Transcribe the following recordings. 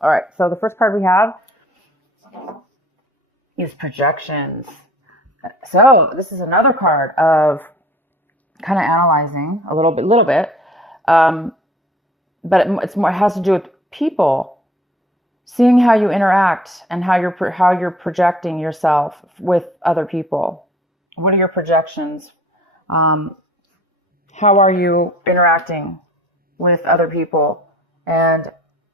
All right. So the first card we have is projections. So this is another card of kind of analyzing a little bit. But it's more, it has to do with people, seeing how you interact and how you're projecting yourself with other people. What are your projections? How are you interacting with other people, and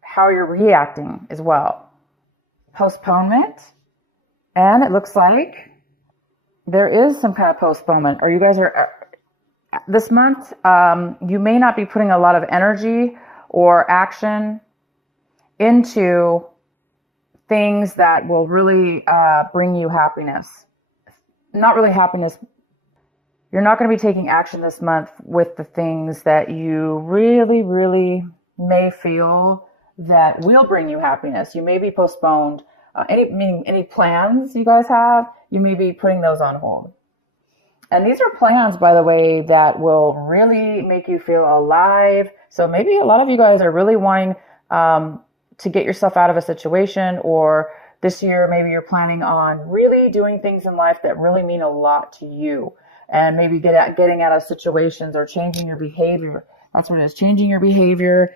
how you're reacting as well? Postponement, and it looks like there is some kind of postponement, or you guys are this month. You may not be putting a lot of energy or action into things that will really bring you happiness. Not really happiness. You're not going to be taking action this month with the things that you really, really may feel that will bring you happiness. You may be postponed. Any plans you guys have, you may be putting those on hold. And these are plans, by the way, that will really make you feel alive. So maybe a lot of you guys are really wanting to get yourself out of a situation, or this year maybe you're planning on really doing things in life that really mean a lot to you, and maybe getting out of situations or changing your behavior. That's what it is. Changing your behavior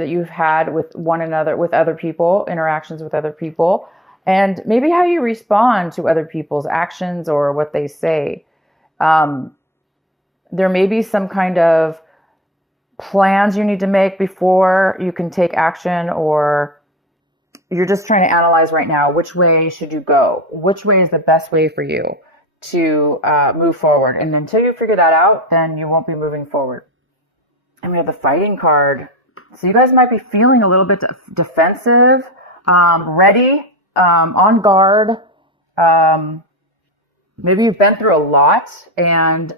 that you've had with one another, with other people, interactions with other people. And maybe how you respond to other people's actions or what they say. There may be some kind of plans you need to make before you can take action, or you're just trying to analyze right now, which way should you go? Which way is the best way for you to move forward? And until you figure that out, then you won't be moving forward. And we have the Fighting card. So you guys might be feeling a little bit defensive, ready, on guard. Maybe you've been through a lot, and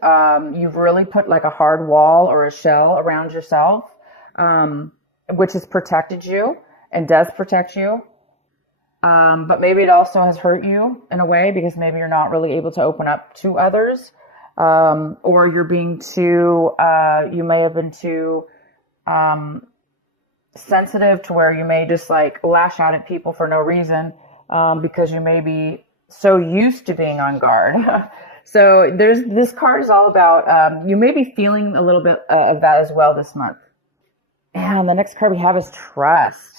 you've really put like a hard wall or a shell around yourself, which has protected you and does protect you. But maybe it also has hurt you in a way, because maybe you're not really able to open up to others, or you're being too, you may have been too sensitive to where you may just like lash out at people for no reason, because you may be so used to being on guard. So this card is all about, you may be feeling a little bit of that as well this month. And the next card we have is trust.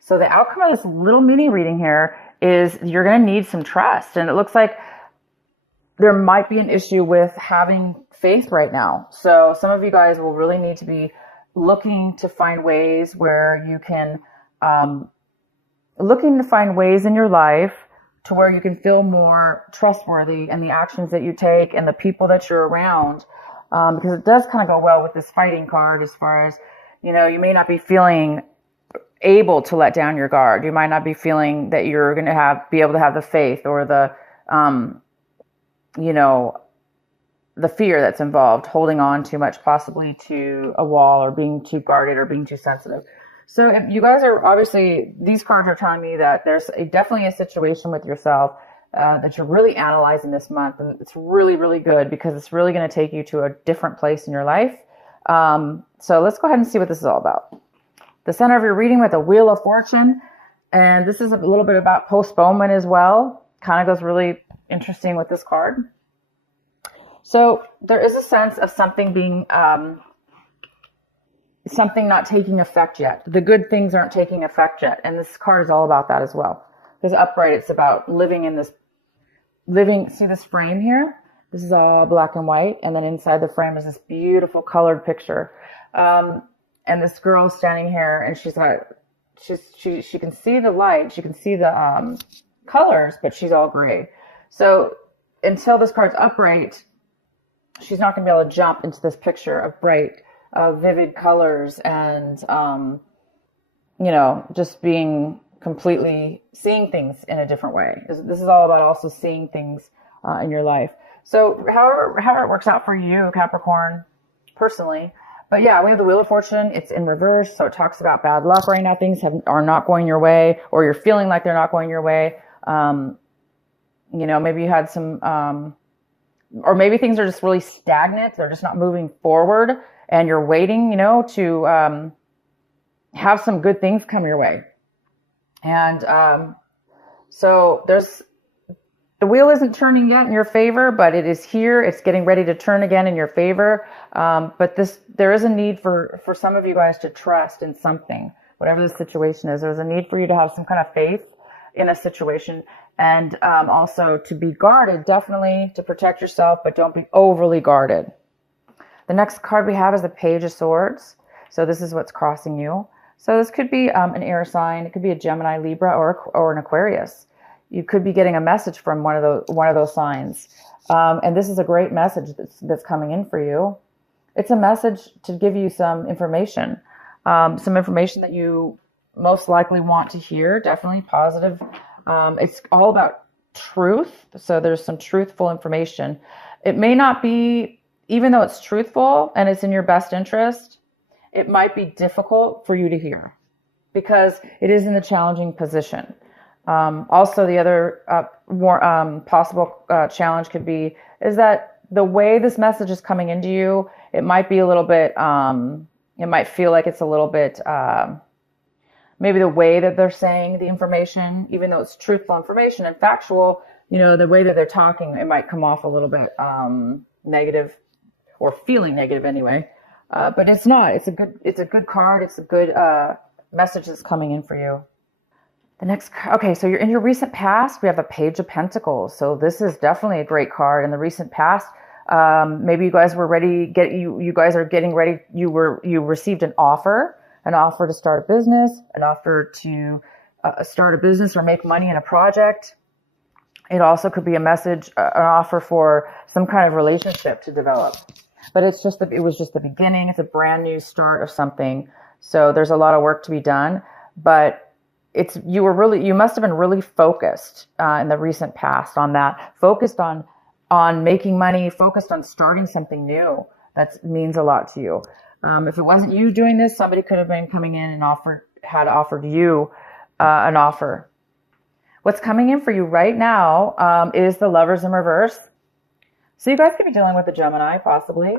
So the outcome of this little mini reading here is you're going to need some trust. And it looks like there might be an issue with having faith right now. So some of you guys will really need to be looking to find ways where you can, looking to find ways in your life to where you can feel more trustworthy in the actions that you take and the people that you're around. Because it does kind of go well with this Fighting card, as far as, you know, you may not be feeling able to let down your guard. You might not be feeling that you're going to be able to have the faith or the, the fear that's involved, holding on too much possibly to a wall, or being too guarded, or being too sensitive. So if you guys are, obviously, these cards are telling me that there's definitely a situation with yourself that you're really analyzing this month. And it's really, really good, because it's really going to take you to a different place in your life. So let's go ahead and see what this is all about. The center of your reading with a Wheel of Fortune. And this is a little bit about postponement as well. Kind of goes really interesting with this card. So there is a sense of something being, something not taking effect yet. The good things aren't taking effect yet. And this card is all about that as well. Because upright, it's about see this frame here? This is all black and white. And then inside the frame is this beautiful colored picture. And this girl is standing here, and she's like, she can see the light. She can see the colors, but she's all gray. So until this card's upright, she's not going to be able to jump into this picture of bright, vivid colors and, just being completely seeing things in a different way. This is all about also seeing things in your life. So however it works out for you, Capricorn, personally. But yeah, we have the Wheel of Fortune. It's in reverse. So it talks about bad luck right now. Things are not going your way, or you're feeling like they're not going your way. Maybe you had some, or maybe things are just really stagnant. They're just not moving forward, and you're waiting, to have some good things come your way. And so the wheel isn't turning yet in your favor, but it is here. It's getting ready to turn again in your favor. But there is a need for some of you guys to trust in something, whatever the situation is. There's a need for you to have some kind of faith in a situation, and also to be guarded, definitely to protect yourself, but don't be overly guarded. The next card we have is the Page of Swords. So this is what's crossing you. So this could be an air sign. It could be a Gemini, Libra, or an Aquarius. You could be getting a message from one of those signs. And this is a great message that's coming in for you. It's a message to give you some information that you most likely want to hear, definitely positive. It's all about truth. So there's some truthful information. It may not be, even though it's truthful and it's in your best interest, it might be difficult for you to hear because it is in a challenging position. Also, the other more possible challenge could be is that the way this message is coming into you, it might be a little bit, it might feel like it's a little bit, maybe the way that they're saying the information, even though it's truthful information and factual, the way that they're talking, it might come off a little bit negative or feeling negative anyway. But it's not. It's a good card. It's a good message that's coming in for you. The next, okay, so you're in your recent past. We have a Page of Pentacles. So this is definitely a great card. In the recent past, maybe you guys were ready. You guys are getting ready. You received an offer to start a business, an offer to start a business or make money in a project. It also could be a message, an offer for some kind of relationship to develop. But it was just the beginning. It's a brand new start of something. So there's a lot of work to be done. But you must have been really focused in the recent past on that. Focused on making money. Focused on starting something new. That means a lot to you. If it wasn't you doing this, somebody could have been coming in and had offered you an offer. What's coming in for you right now is the Lovers in reverse. So you guys could be dealing with a Gemini, possibly.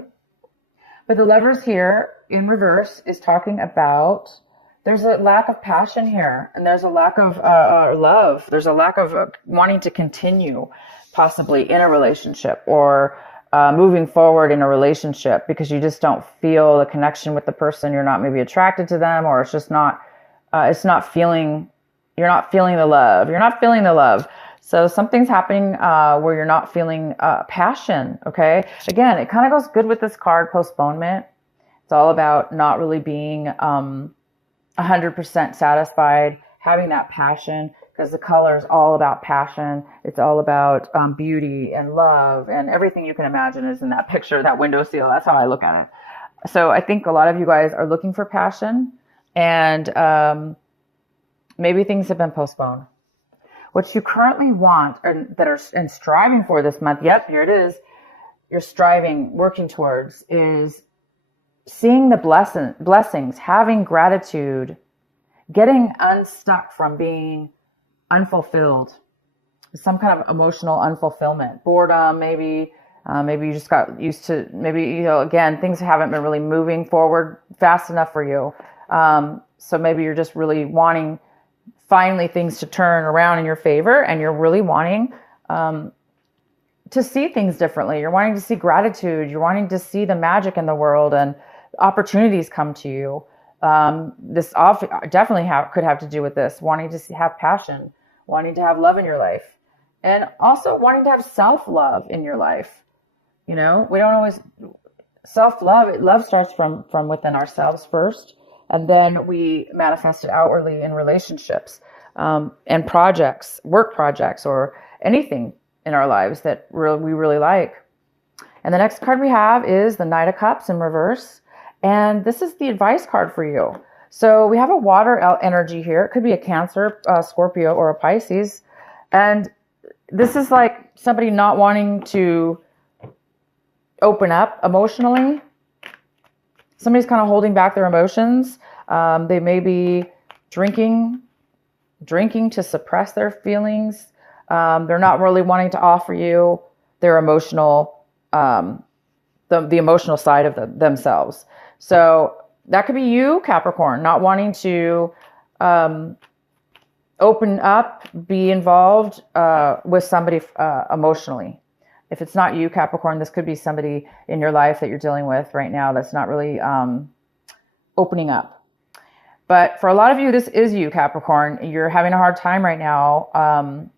But the Lovers here in reverse is talking about there's a lack of passion here. And there's a lack of love. There's a lack of wanting to continue, possibly, in a relationship or moving forward in a relationship because you just don't feel the connection with the person. You're not maybe attracted to them, or it's just not, you're not feeling the love. You're not feeling the love. So something's happening where you're not feeling passion, okay? Again, it kind of goes good with this card, postponement. It's all about not really being 100% satisfied, having that passion, because the color is all about passion. It's all about beauty and love, and everything you can imagine is in that picture, that windowsill. That's how I look at it. So I think a lot of you guys are looking for passion, and maybe things have been postponed. What you currently want and striving for this month, yep, here it is, you're striving, working towards, is seeing the blessings, having gratitude, getting unstuck from being unfulfilled, some kind of emotional unfulfillment, boredom, maybe you just got used to, maybe, again, things haven't been really moving forward fast enough for you. So maybe you're just really wanting finally things to turn around in your favor, and you're really wanting to see things differently. You're wanting to see gratitude. You're wanting to see the magic in the world and opportunities come to you. This definitely could have to do with this, wanting to have passion, wanting to have love in your life, and also wanting to have self-love in your life. We don't always self-love. Love starts from within ourselves first. And then we manifest it outwardly in relationships and projects, work projects, or anything in our lives that we really like. And the next card we have is the Knight of Cups in reverse. And this is the advice card for you. So we have a water energy here. It could be a Cancer, Scorpio, or a Pisces. And this is like somebody not wanting to open up emotionally. Somebody's kind of holding back their emotions. They may be drinking to suppress their feelings. They're not really wanting to offer you their emotional, the emotional side of themselves. So that could be you, Capricorn, not wanting to open up, be involved with somebody emotionally. If it's not you, Capricorn, this could be somebody in your life that you're dealing with right now that's not really opening up. But for a lot of you, this is you, Capricorn. You're having a hard time right now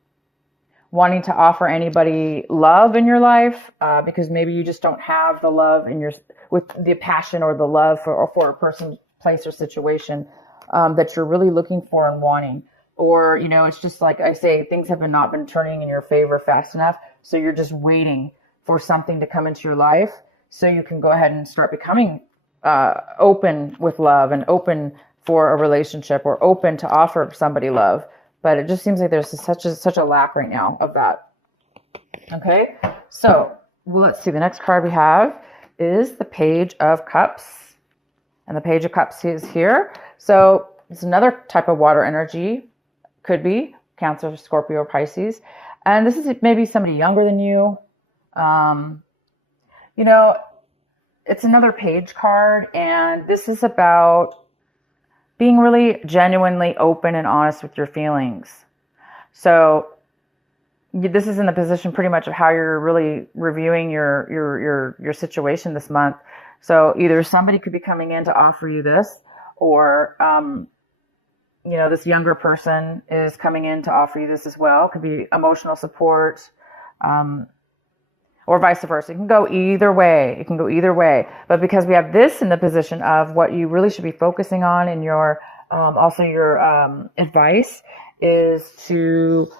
wanting to offer anybody love in your life because maybe you just don't have the love in with the passion or the love for a person, place, or situation that you're really looking for and wanting. Or, you know, it's just like I say, things have not been turning in your favor fast enough. So you're just waiting for something to come into your life so you can go ahead and start becoming open with love and open for a relationship or open to offer somebody love. But it just seems like there's such a lack right now of that. Okay, so let's see. The next card we have is the Page of Cups. And the Page of Cups is here. So it's another type of water energy. Could be Cancer, Scorpio, or Pisces. And this is maybe somebody younger than you. You know, it's another page card. And this is about being really genuinely open and honest with your feelings. So this is in the position pretty much of how you're really reviewing your situation this month. So either somebody could be coming in to offer you this, or you know, this younger person is coming in to offer you this as well. It could be emotional support, or vice versa. It can go either way. It can go either way. But because we have this in the position of what you really should be focusing on in your, also your advice is to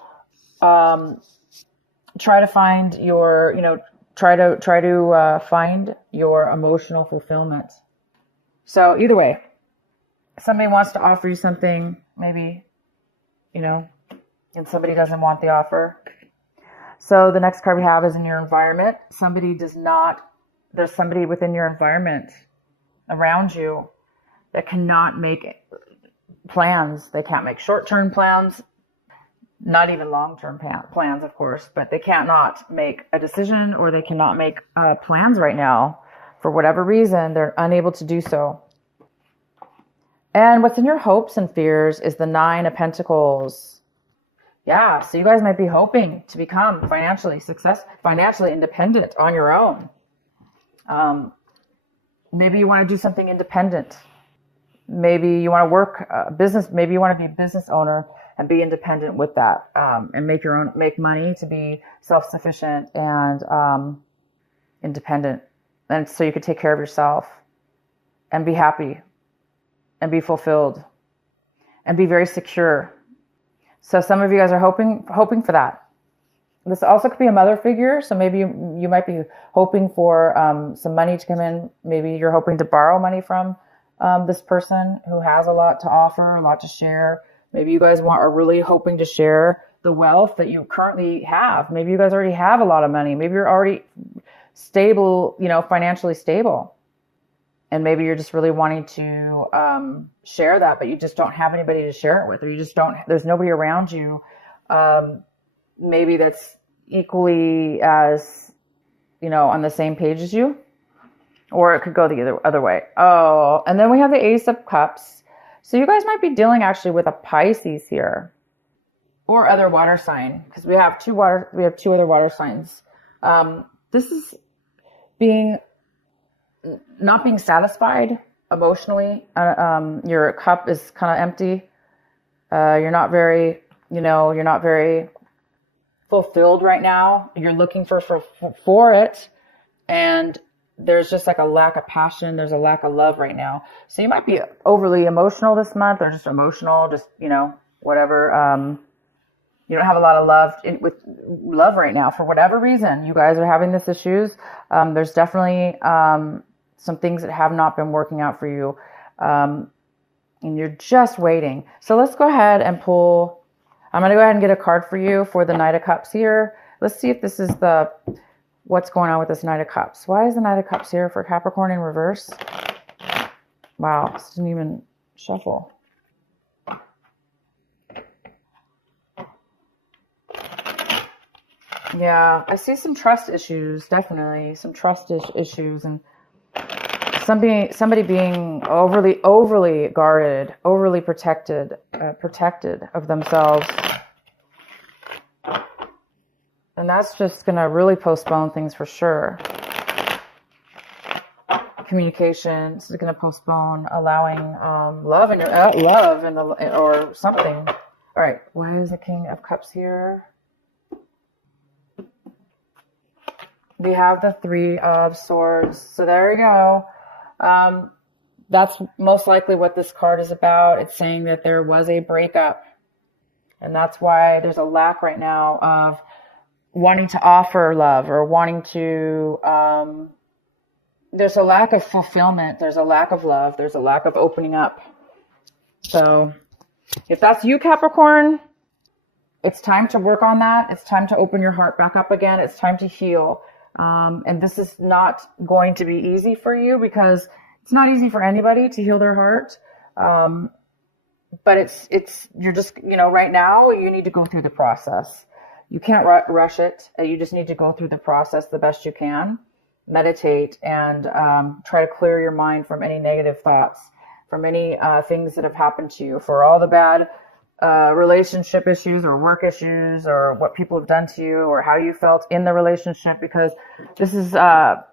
try to find your, you know, try to find your emotional fulfillment. So either way. Somebody wants to offer you something, maybe, you know, and somebody doesn't want the offer. So the next card we have is in your environment. There's somebody within your environment around you that cannot make plans. They can't make short-term plans, not even long-term plans, of course, but they cannot make a decision or they cannot make plans right now. For whatever reason, they're unable to do so. And what's in your hopes and fears is the Nine of Pentacles. Yeah, so you guys might be hoping to become financially independent on your own. Maybe you want to do something independent. Maybe you want to work business. Maybe you want to be a business owner and be independent with that, and make money to be self-sufficient and independent, and so you could take care of yourself and be happy and be fulfilled and be very secure. So some of you guys are hoping for that. This also could be a mother figure. So maybe you might be hoping for some money to come in. Maybe you're hoping to borrow money from this person who has a lot to offer, a lot to share. Maybe you guys are really hoping to share the wealth that you currently have. Maybe you guys already have a lot of money. Maybe you're already stable, you know, financially stable. And maybe you're just really wanting to share that, but you just don't have anybody to share it with, or there's nobody around you maybe that's equally as, you know, on the same page as you. Or it could go the other way. Oh, and then we have the Ace of Cups. So you guys might be dealing actually with a Pisces here, or other water sign, because we have two other water signs. This is not being satisfied emotionally. Your cup is kind of empty. You're not very fulfilled right now. You're looking for it, and there's just like a lack of passion. There's a lack of love right now. So you might be overly emotional this month, or just emotional, just, you know, whatever. You don't have a lot of love love right now for whatever reason. You guys are having this issues. There's definitely some things that have not been working out for you, and you're just waiting. So let's go ahead and pull. I'm going to go ahead and get a card for you for the Knight of Cups here. Let's see if this is what's going on with this Knight of Cups. Why is the Knight of Cups here for Capricorn in reverse? Wow, this didn't even shuffle. Yeah, I see some trust issues, definitely some trust issues, and somebody being overly guarded, overly protected of themselves. And that's just going to really postpone things for sure. Communication is going to postpone allowing love in the or something. All right, why is the King of Cups here? We have the Three of Swords. So there we go. That's most likely what this card is about. It's saying that there was a breakup. And that's why there's a lack right now of wanting to offer love or wanting to, there's a lack of fulfillment. There's a lack of love. There's a lack of opening up. So if that's you, Capricorn, it's time to work on that. It's time to open your heart back up again. It's time to heal. And this is not going to be easy for you because it's not easy for anybody to heal their heart. But you're just, right now you need to go through the process. You can't rush it. You just need to go through the process the best you can. Meditate and try to clear your mind from any negative thoughts, from any things that have happened to you, for all the bad relationship issues or work issues or what people have done to you or how you felt in the relationship, because this is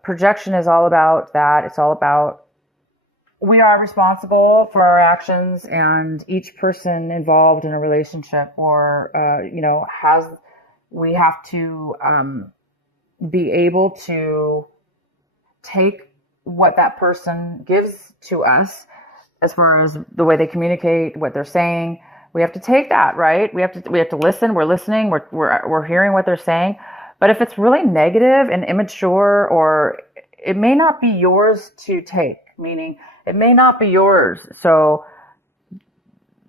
projection is all about that. It's all about we are responsible for our actions, and each person involved in a relationship or we have to be able to take what that person gives to us as far as the way they communicate, what they're saying. We have to take that, right? We have to listen. We're listening. We're hearing what they're saying. But if it's really negative and immature, or it may not be yours to take, meaning it may not be yours. So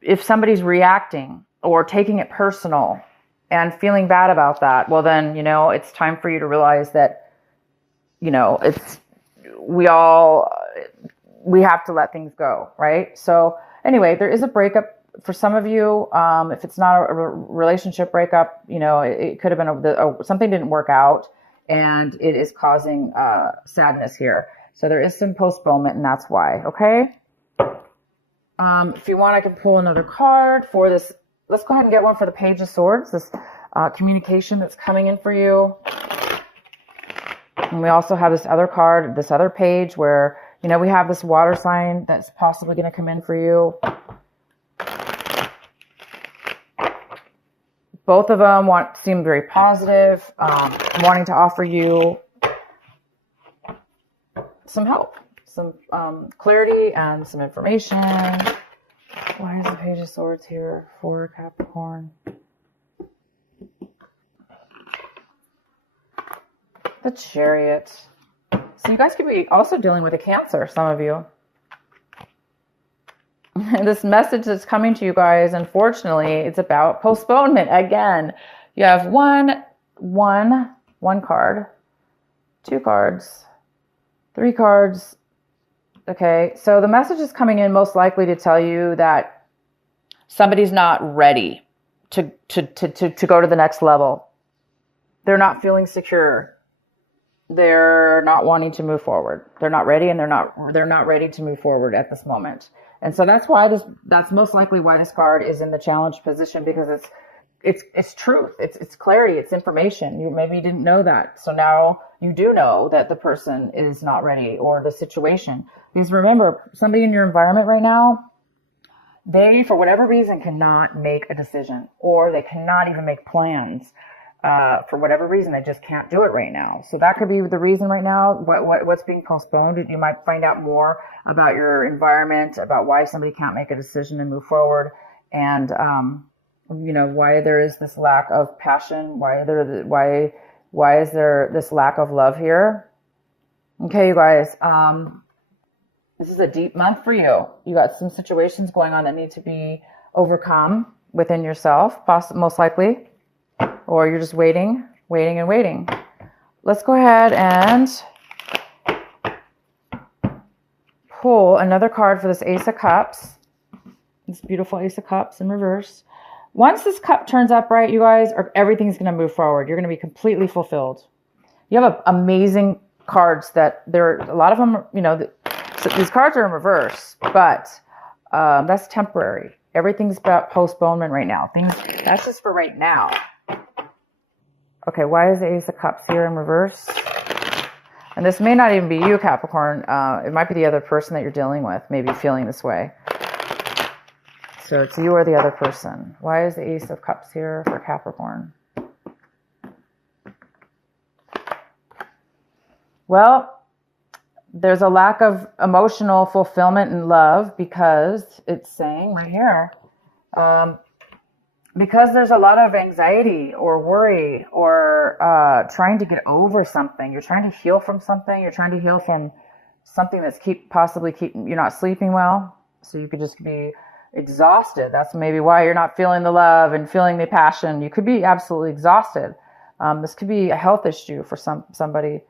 if somebody's reacting or taking it personal and feeling bad about that, well then, it's time for you to realize that, we have to let things go, right? So anyway, there is a breakup for some of you. If it's not a relationship breakup, it could have been something didn't work out, and it is causing sadness here. So there is some postponement, and that's why. Okay. If you want, I can pull another card for this. Let's go ahead and get one for the Page of Swords. This communication that's coming in for you. And we also have this other card, this other page where, we have this water sign that's possibly going to come in for you. Both of them seem very positive, wanting to offer you some help, some clarity, and some information. Why is the Page of Swords here for Capricorn? The Chariot. So you guys could be also dealing with a Cancer, some of you. This message that's coming to you guys, unfortunately, it's about postponement again. You have one card, 2 cards, 3 cards. Okay, so the message is coming in most likely to tell you that somebody's not ready to go to the next level. They're not feeling secure. They're not wanting to move forward. They're not ready, and they're not ready to move forward at this moment. And so that's most likely why this card is in the challenge position, because it's truth. It's clarity. It's information. You maybe didn't know that. So now you do know that the person is not ready, or the situation. Because remember, somebody in your environment right now, they, for whatever reason, cannot make a decision, or they cannot even make plans. For whatever reason, they just can't do it right now. So that could be the reason right now, what's being postponed. You might find out more about your environment, about why somebody can't make a decision and move forward, and why there is this lack of passion, why is there this lack of love here. Okay, you guys, this is a deep month for you. You got some situations going on that need to be overcome within yourself, most likely. Or you're just waiting. Let's go ahead and pull another card for this Ace of Cups. This beautiful Ace of Cups in reverse. Once this cup turns upright, you guys, everything's going to move forward. You're going to be completely fulfilled. You have amazing cards that a lot of them, So these cards are in reverse, but that's temporary. Everything's about postponement right now. That's just for right now. Okay, why is the Ace of Cups here in reverse? And this may not even be you, Capricorn. It might be the other person that you're dealing with, maybe feeling this way. So it's you or the other person. Why is the Ace of Cups here for Capricorn? Well, there's a lack of emotional fulfillment and love because it's saying right here, because there's a lot of anxiety or worry or trying to get over something. You're trying to heal from something. You're trying to heal from something that's possibly keeping you're not sleeping well. So you could just be exhausted. That's maybe why you're not feeling the love and feeling the passion. You could be absolutely exhausted. This could be a health issue for somebody.